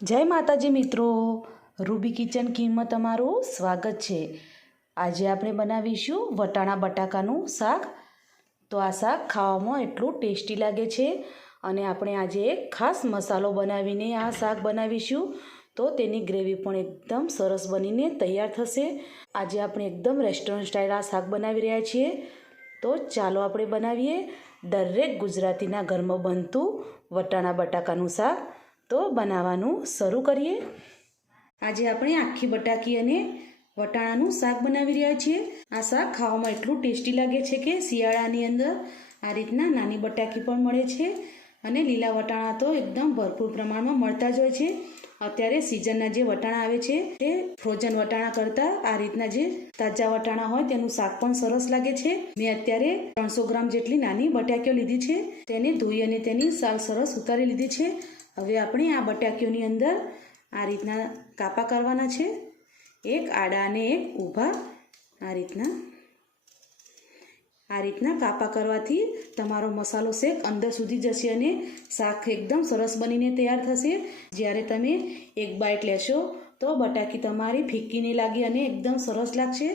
જય માતાજી મિત્રો. રૂબી કિચન કિંમત તમારું સ્વાગત છે. આજે આપણે બનાવીશું વટાણા બટાકાનું શાક. તો આ શાક ખાવામાં એટલું ટેસ્ટી લાગે છે અને આપણે આજે એક ખાસ મસાલો બનાવીને આ શાક બનાવીશું. તો તેની ગ્રેવી પણ એકદમ સરસ બનીને તૈયાર થશે. આજે આપણે એકદમ રેસ્ટોરન્ટ સ્ટાઇલ આ શાક બનાવી રહ્યા છીએ. તો ચાલો આપણે બનાવીએ દરેક ગુજરાતીના ઘરમાં બનતું વટાણા બટાકાનું શાક. તો બનાવવાનું શરૂ કરીએ. આજે આપણે આખી બટાકી અને વટાણાનું શાક બનાવી રહ્યા છીએ. આ શાક ખાવામાં એટલું ટેસ્ટી લાગે છે કે શિયાળાની અંદર આ રીતના નાની બટાકી પણ મળે છે અને લીલા વટાણા તો એકદમ ભરપૂર પ્રમાણમાં મળતા જ હોય છે. અત્યારે સિઝનના જે વટાણા આવે છે તે ફ્રોઝન વટાણા કરતાં આ રીતના જે તાજા વટાણા હોય તેનું શાક પણ સરસ લાગે છે. મેં અત્યારે ત્રણસો ગ્રામ જેટલી નાની બટાકીઓ લીધી છે. તેને ધોઈ અને તેની સાલ સરસ ઉતારી લીધી છે. હવે આપણે આ બટાકીઓની અંદર આ રીતના કાપા કરવાના છે. એક આડા અને એક ઊભા આ રીતના. આ રીતના કાપા કરવાથી તમારો મસાલો શેક અંદર સુધી જશે અને શાક એકદમ સરસ બનીને તૈયાર થશે. જ્યારે તમે એક બાઈટ લેશો તો બટાકી તમારી ફીકી નહીં લાગે અને એકદમ સરસ લાગશે.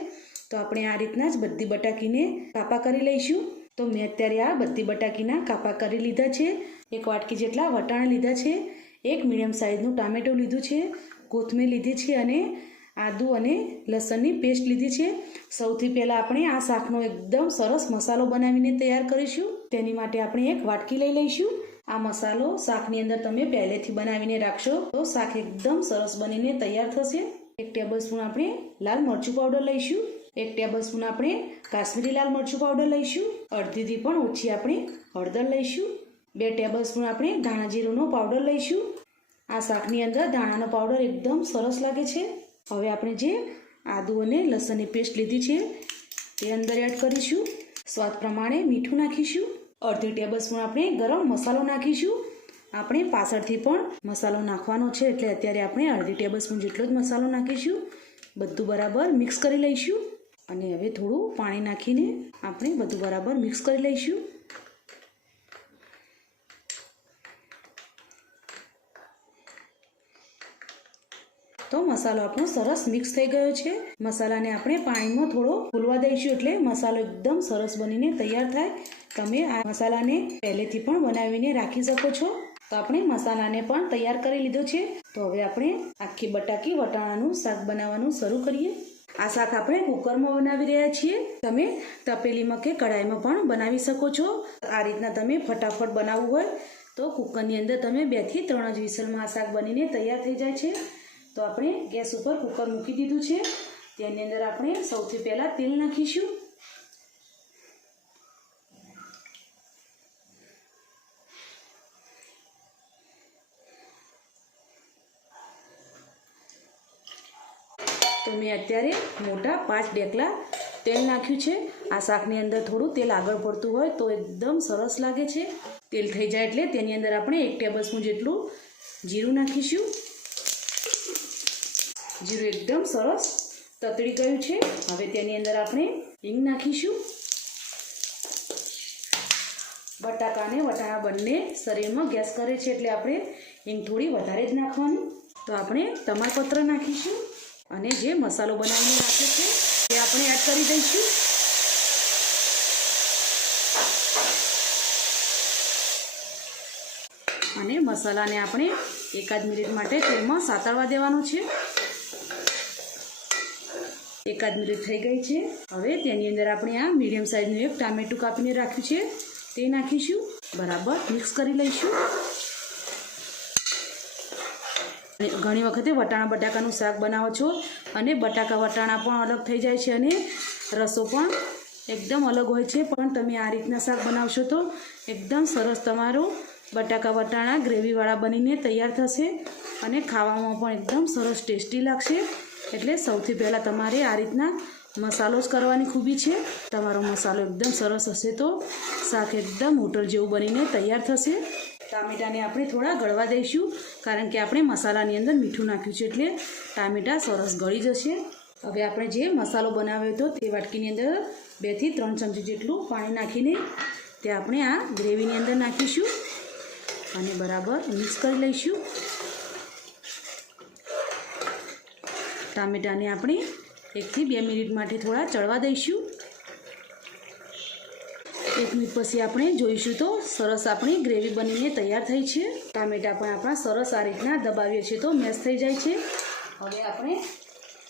તો આપણે આ રીતના જ બધી બટાકીને કાપા કરી લઈશું. તો મેં અત્યારે આ બધી બટાકીના કાપા કરી લીધા છે. એક વાટકી જેટલા વટાણા લીધા છે. એક મીડિયમ સાઇઝનું ટામેટું લીધું છે. કોથમીર લીધી છે અને આદું અને લસણની પેસ્ટ લીધી છે. સૌથી પહેલાં આપણે આ શાકનો એકદમ સરસ મસાલો બનાવીને તૈયાર કરીશું. તેની માટે આપણે એક વાટકી લઈ લઈશું. આ મસાલો શાકની અંદર તમે પહેલેથી બનાવીને રાખશો તો શાક એકદમ સરસ બનીને તૈયાર થશે. એક ટેબલ સ્પૂન આપણે લાલ મરચું પાવડર લઈશું. એક ટેબલ સ્પૂન આપણે કાશ્મીરી લાલ મરચું પાવડર લઈશું. અડધીથી પણ ઓછી આપણે હળદર લઈશું. બે ટેબલ સ્પૂન આપણે ધાણા જીરુંનો પાવડર લઈશું. આ શાકની અંદર ધાણાનો પાવડર એકદમ સરસ લાગે છે. હવે આપણે જે આદુ અને લસણની પેસ્ટ લીધી છે, તે અંદર એડ કરીશું. સ્વાદ પ્રમાણે મીઠું નાખીશું. અડધી ટેબલ સ્પૂન આપણે ગરમ મસાલો નાખીશું. આપણે પાછળથી પણ મસાલો નાખવાનો છે, એટલે અત્યારે આપણે અડધી ટેબલ સ્પૂન જેટલો જ મસાલો નાખીશું. બધું બરાબર મિક્સ કરી લઈશું. અને હવે થોડું પાણી નાખીને આપણે બધું બરાબર મિક્સ કરી લઈશું. તો મસાલો આપણો સરસ મિક્સ થઈ ગયો છે. મસાલાને આપણે પાણીમાં થોડો ફૂલવા દઈશું એટલે મસાલો એકદમ સરસ બનીને તૈયાર થાય. તમે આ મસાલાને પહેલેથી પણ બનાવીને રાખી શકો છો. તો આપણે મસાલાને પણ તૈયાર કરી લીધો છે. તો હવે આપણે આખી બટાકી, વટાણાનું શાક બનાવવાનું શરૂ કરીએ. આ શાક આપણે કુકરમાં બનાવી રહ્યા છીએ. તમે તપેલીમાં કે કઢાઈમાં પણ બનાવી શકો છો. આ રીતના તમે ફટાફટ બનાવવું હોય તો કુકરની અંદર તમે બેથી ત્રણ જ વિસલમાં આ શાક બનીને તૈયાર થઈ જાય છે. તો આપણે ગેસ ઉપર કુકર મૂકી દીધું છે. તેની અંદર આપણે સૌથી પહેલાં તેલ નાખીશું તો મેં અત્યારે મોટા પાંચ ડેકલા તેલ નાખ્યું છે. આ શાકની અંદર થોડું તેલ આગળ પડતું હોય તો એકદમ સરસ લાગે છે. તેલ થઈ જાય એટલે તેની અંદર આપણે એક ટેબલ સ્પૂન જેટલું જીરું નાખીશું. જીરું એકદમ સરસ તતડી ગયું છે. હવે તેની અંદર આપણે હિંગ નાખીશું. બટાકા અને વટાણા બંને શરીરમાં ગેસ કરે છે એટલે આપણે હિંગ થોડી વધારે જ નાખવાની. તો આપણે તમાલપત્ર નાખીશું. અને જે મસાલો બનાવીને રાખ્યો છે તે આપણે એડ કરી દઈશું. અને મસાલાને આપણે એકાદ મિનિટ માટે તેલમાં સાતળવા દેવાનું છે. એકાદ મિનિટ થઈ ગઈ છે. હવે તેની અંદર આપણે આ મીડિયમ સાઇઝનું એક ટામેટું કાપીને રાખ્યું છે. તે નાખીશું. બરાબર મિક્સ કરી લઈશું. ઘણી વખતે વટાણા બટાકાનું શાક બનાવો છો અને બટાકા વટાણા પણ અલગ થઈ જાય છે અને રસો પણ એકદમ અલગ હોય છે. પણ તમે આ રીતના શાક બનાવશો તો એકદમ સરસ તમારું બટાકા વટાણા ગ્રેવીવાળા બનીને તૈયાર થશે અને ખાવામાં પણ એકદમ સરસ ટેસ્ટી લાગશે. એટલે સૌથી પહેલાં તમારે આ રીતના મસાલો જ કરવાની ખૂબી છે. તમારો મસાલો એકદમ સરસ હશે તો શાક એકદમ હોટલ જેવું બનીને તૈયાર થશે. ટામેટાને આપણે થોડા ગળવા દઈશું, કારણ કે આપણે મસાલાની અંદર મીઠું નાખ્યું છે એટલે ટામેટાં સરસ ગળી જશે. હવે આપણે જે મસાલો બનાવ્યો હતો તે વાટકીની અંદર બેથી ત્રણ ચમચી જેટલું પાણી નાખીને તે આપણે આ ગ્રેવીની અંદર નાખીશું અને બરાબર મિક્સ કરી લઈશું. ટામેટાને આપણે એકથી બે મિનિટ માટે થોડા ચડવા દઈશું. એક મિનિટ પછી આપણે જોઈશું તો સરસ આપણી ગ્રેવી બનીને તૈયાર થઈ છે. ટામેટા પણ આપણા સરસ આ રીતના દબાવીએ છીએ તો મેશ થઈ જાય છે. હવે આપણે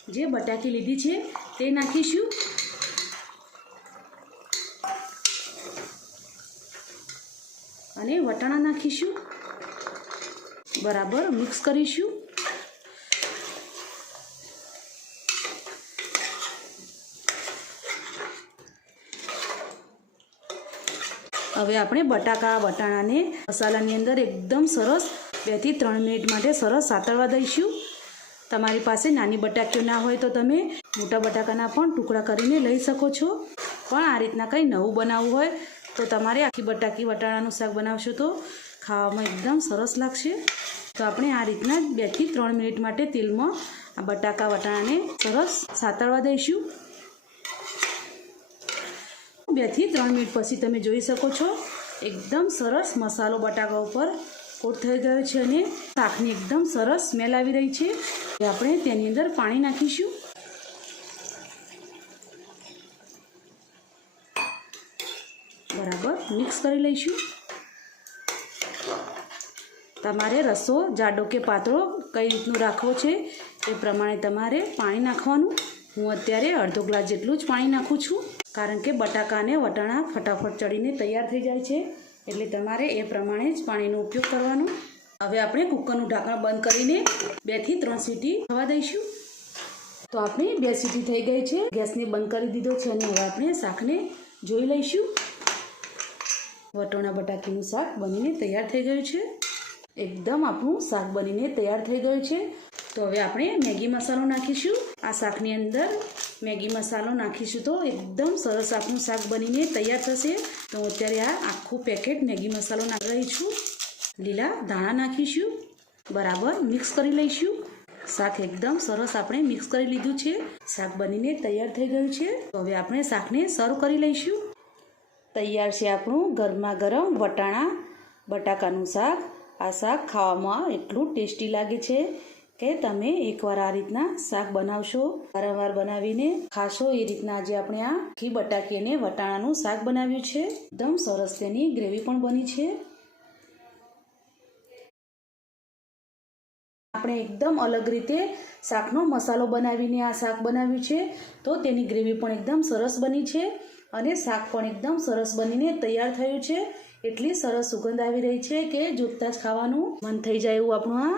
જે બટાકી લીધી છે તે નાખીશું. અને વટાણા નાખીશું. બરાબર મિક્સ કરીશું. હવે આપણે બટાકા, વટાણાને મસાલાની અંદર એકદમ સરસ બેથી ત્રણ મિનિટ માટે સરસ સાતળવા દઈશું. તમારી પાસે નાની બટાકીઓ ના હોય તો તમે મોટા બટાકાના પણ ટુકડા કરીને લઈ શકો છો. પણ આ રીતના કંઈ નવું બનાવવું હોય તો તમારે આખી બટાકી, વટાણાનું શાક બનાવશો તો ખાવામાં એકદમ સરસ લાગશે. તો આપણે આ રીતના બેથી ત્રણ મિનિટ માટે તેલમાં આ બટાકા, વટાણાને સરસ સાતળવા દઈશું. બેથી ત્રણ મિનિટ પછી તમે જોઈ શકો છો. એકદમ સરસ મસાલો બટાકા ઉપર કોટ થઈ ગયો છે અને શાકની એકદમ સરસ સ્મેલ આવી રહી છે. આપણે તેની અંદર પાણી નાખીશું. બરાબર, મિક્સ કરી લઈશું. તમારે રસો, જાડો કે પાતળો કઈ રીતનું રાખવો છે એ પ્રમાણે તમારે પાણી નાખવાનું. હું અત્યારે અડધો ગ્લાસ જેટલું જ પાણી નાખું છું. કારણ કે બટાકા અને વટાણા ફટાફટ ચડીને તૈયાર થઈ જાય છે. એટલે તમારે એ પ્રમાણે જ પાણીનો ઉપયોગ કરવાનો. હવે આપણે કુકરનું ઢાંકણ બંધ કરીને બેથી ત્રણ સીટી થવા દઈશું. તો આપણે બે સીટી થઈ ગઈ છે. ગેસને બંધ કરી દીધો છે અને હવે આપણે શાકને જોઈ લઈશું. વટોણા બટાકીનું શાક બનીને તૈયાર થઈ ગયું છે. એકદમ આપણું શાક બનીને તૈયાર થઈ ગયું છે. તો હવે આપણે મેગી મસાલો નાખીશું. આ શાકની અંદર મેગી મસાલો નાખીશું તો એકદમ સરસ આપણું શાક બનીને તૈયાર થશે. તો હું અત્યારે આ આખું પેકેટ મેગી મસાલો નાખી રહી છું લીલા ધાણા નાખીશું. બરાબર મિક્સ કરી લઈશું. શાક એકદમ સરસ આપણે મિક્સ કરી લીધું છે. શાક બનીને તૈયાર થઈ ગયું છે. તો હવે આપણે શાકને સર્વ કરી લઈશું. તૈયાર છે આપણું ગરમા ગરમ વટાણા. બટાકાનું શાક. આ શાક ખાવામાં એટલું ટેસ્ટી લાગે છે. કે તમે એકવાર આ રીતના શાક બનાવશો. વારંવાર બનાવીને ખાશો. એ રીતના આજે આપણે આ ઘી બટાકી અને વટાણાનું શાક બનાવ્યું છે. એકદમ સરસ તેની ગ્રેવી પણ બની છે. આપણે એકદમ અલગ રીતે શાકનો મસાલો બનાવીને આ શાક બનાવ્યું છે. તો તેની ગ્રેવી પણ એકદમ સરસ બની છે અને શાક પણ એકદમ સરસ બનીને તૈયાર થયું છે. એટલી સરસ સુગંધ આવી રહી છે કે જોતાં જ ખાવાનું મન થઈ જાય એવું આપણું આ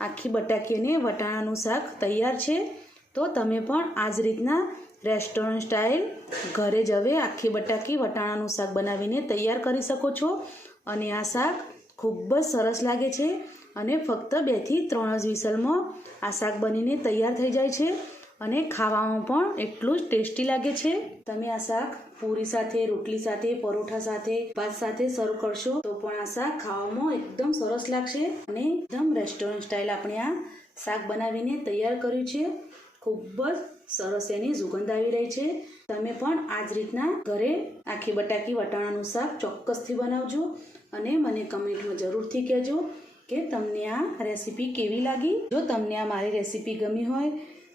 આખી બટાકી અને વટાણાનું શાક તૈયાર છે. તો તમે પણ આ જ રીતના રેસ્ટોરન્ટ સ્ટાઇલ ઘરે જ હવે આખી બટાકી વટાણાનું શાક બનાવીને તૈયાર કરી શકો છો. અને આ શાક ખૂબ જ સરસ લાગે છે અને ફક્ત બેથી ત્રણ જ વિસલમાં આ શાક બનીને તૈયાર થઈ જાય છે. અને ખાવામાં પણ એટલું જ ટેસ્ટી લાગે છે. તમે આ શાક પૂરી સાથે, રોટલી સાથે, પરોઠા સાથે, ભાત સાથે સર્વ કરશો તો પણ આ શાક ખાવામાં એકદમ સરસ લાગશે અને એકદમ રેસ્ટોરન્ટ સ્ટાઇલ આપણે આ શાક બનાવીને તૈયાર કર્યું છે. ખૂબ જ સરસ એની સુગંધ આવી રહી છે. તમે પણ આ જ રીતના ઘરે આખી બટાકી વટાણાનું શાક ચોક્કસથી બનાવજો અને મને કમેન્ટમાં જરૂરથી કહેજો કે તમને આ રેસીપી કેવી લાગી? જો તમને આ મારી રેસીપી ગમી હોય